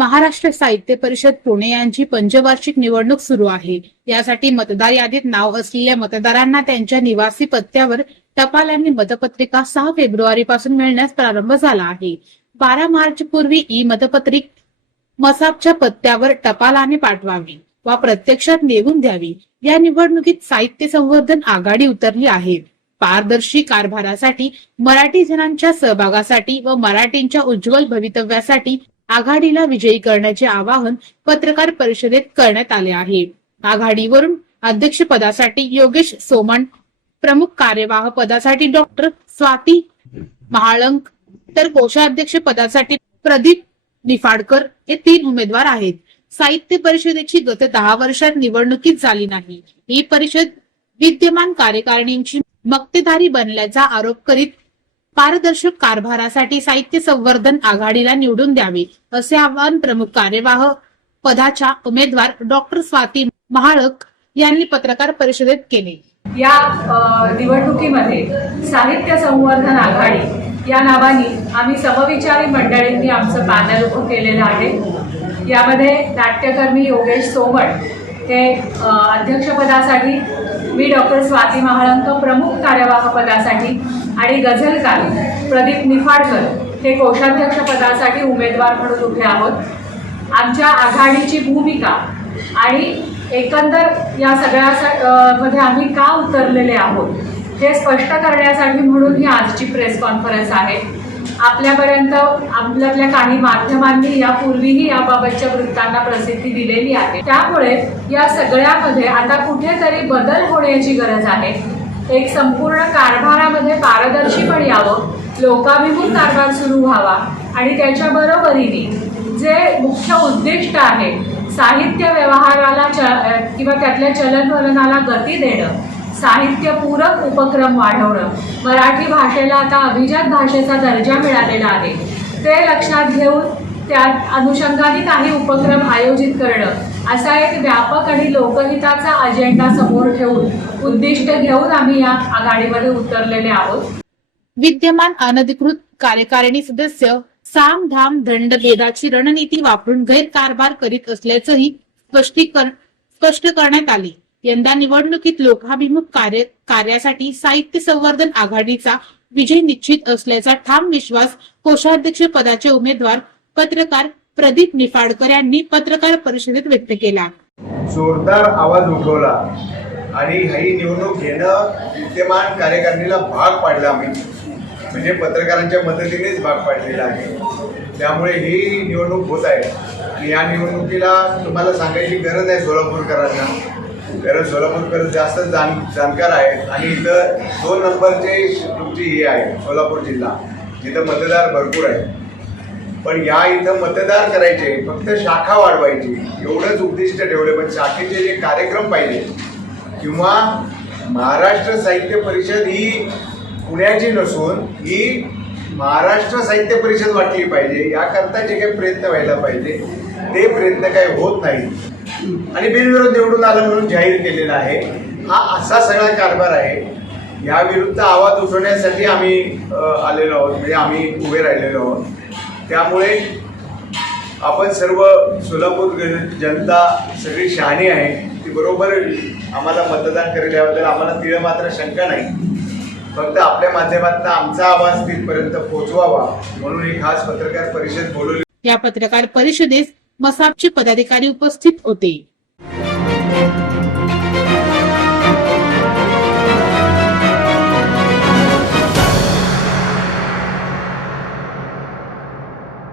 महाराष्ट्र साहित्य परिषद पुणे यांची पंचवार्षिक निवडणूक सुरू आहे। यासाठी मतदार यादीत नाव असलेल्या मतदारांना त्यांच्या निवासी पत्त्यावर टपाल आणि मतपत्रिका 6 फेब्रुवारी पासून मिळण्यास प्रारंभ झाला आहे। 12 मार्च पूर्वी ई मतपत्रिक मसापच्या पत्त्यावर टपालाने पाठवावी वा प्रत्यक्षात नेऊन द्यावी। या निवडणुकीत साहित्य संवर्धन आघाडी उतरली आहे। पारदर्शी कारभारासाठी, मराठी जनांच्या सहभागासाठी व मराठींच्या उज्ज्वल भवितव्यासाठी आघाडीला विजयी करण्याचे आवाहन पत्रकार परिषदेत करण्यात आले आहे। आघाडीवरून अध्यक्षपदासाठी योगेश सोमण, प्रमुख कार्यवाह पदासाठी डॉक्टर स्वाती महाळंक, तर कोषाध्यक्ष पदासाठी प्रदीप निफाडकर हे 3 उमेदवार आहेत। साहित्य परिषदेची गत 10 वर्षात निवडणुकीच झाली नाही। ही परिषद विद्यमान कार्यकारिणींची मक्तेदारी बनल्याचा आरोप करीत पारदर्शक कारभारासाठी साहित्य संवर्धन आघाडीला निवडून द्यावे असे आवाहन प्रमुख कार्यवाह पदाच्या उमेदवार डॉक्टर स्वाती महाळक यांनी पत्रकार परिषदेत केले। या निवडणुकीमध्ये साहित्य संवर्धन आघाडी या नावाने आम्ही समविचारी मंडळींनी आमचं पॅनल उभं केलेलं आहे। यामध्ये नाट्यकर्मी योगेश सोमण हे अध्यक्षपदासाठी, मी डॉक्टर स्वाती महाळंक प्रमुख कार्यवाह पदासाठी आणि गझलकार प्रदीप निफाडकर हे कोषाध्यक्ष पदासाठी उमेदवार म्हणून उभे आहोत। आमच्या आघाडीची भूमिका आणि एकंदर या सगळ्या मध्ये आम्ही का उतरलेले आहोत हे स्पष्ट करण्यासाठी म्हणून ही आजची प्रेस कॉन्फरन्स आहे। आपल्यापर्यंत आपल्यातल्या काही माध्यमांनी यापूर्वीही याबाबतच्या वृत्तांना प्रसिद्धी दिलेली आहे। त्यामुळे या सगळ्यामध्ये आता कुठेतरी बदल होण्याची गरज आहे। एक संपूर्ण कारभारामध्ये पारदर्शीपण यावं, लोकाभिमुख कारभार सुरू व्हावा आणि त्याच्या बरोबरीने जे मुख्य उद्दिष्ट आहे साहित्य व्यवहाराला किंवा त्यातल्या चलनवलनाला गती देणं, साहित्य पूरक उपक्रम वाढवणं, मराठी भाषेला आता अभिजात भाषेचा दर्जा मिळालेला आहे ते लक्षात घेऊन त्या अनुषंगाने काही उपक्रम आयोजित करणं असा एक व्यापक आणि लोकहिताचा अजेंडा समोर ठेवून उद्दिष्ट घेऊन आम्ही या आघाडीमध्ये उतरलेले आहोत। विद्यमान अनधिकृत कार्यकारिणी सदस्य साम धाम दंड भेदाची रणनीती वापरून गैरकारभार करीत असल्याचंही स्पष्ट करण्यात आले। यंदा निवडणुकीत लोकाभिमुख कार्यासाठी साहित्य संवर्धन आघाडीचा विजय निश्चित असल्याचा ठाम विश्वास कोषाध्यक्ष पदाचे उमेदवार पत्रकार प्रदीप निफाडकर यांनी पत्रकार परिषदेत व्यक्त केला। जोरदार आवाज उठवला आणि ही निवडणूक घेणं विद्यमान कार्यकारिणीला भाग पाडला। आम्ही म्हणजे पत्रकारांच्या मदतीनेच भाग पाडलेला आहे। त्यामुळे ही निवडणूक होत आहे। या निवडणुकीला तुम्हाला सांगायची गरज आहे सोलापूरकरांना, कारण सोलापूरकर जास्त जाणकार आहेत आणि इथं 2 नंबरचे तुमची हे आहे सोलापूर जिल्हा, जिथं मतदार भरपूर आहे। पण या इथं मतदार करायचे, फक्त शाखा वाढवायची एवढंच उद्दिष्ट ठेवले। पण शाखेचे जे कार्यक्रम पाहिजे किंवा महाराष्ट्र साहित्य परिषद ही पुण्याची नसून ही महाराष्ट्र साहित्य परिषद वाटली पाहिजे, याकरता जे काही प्रयत्न व्हायला पाहिजे ते प्रयत्न काही होत नाही आणि बिनविरोध निवडून आलं म्हणून जाहीर केलेला आहे। हा असा सगळा कारभार आहे। या विरुद्ध आवाज उठवण्यासाठी आम्ही आलेलो आहोत, म्हणजे आम्ही उभे राहिलेलो आहोत। त्यामुळे आपण सर्व सोलापूर जनता सगळी शहाणी आहे, ती बरोबर आम्हाला मतदान करेल याबद्दल आम्हाला तिळ मात्र शंका नाही। फक्त आपल्या माध्यमातून आमचा आवाज तिथपर्यंत पोहोचवावा म्हणून ही खास पत्रकार परिषद बोलवली। या पत्रकार परिषदेस मसापचे पदाधिकारी उपस्थित होते।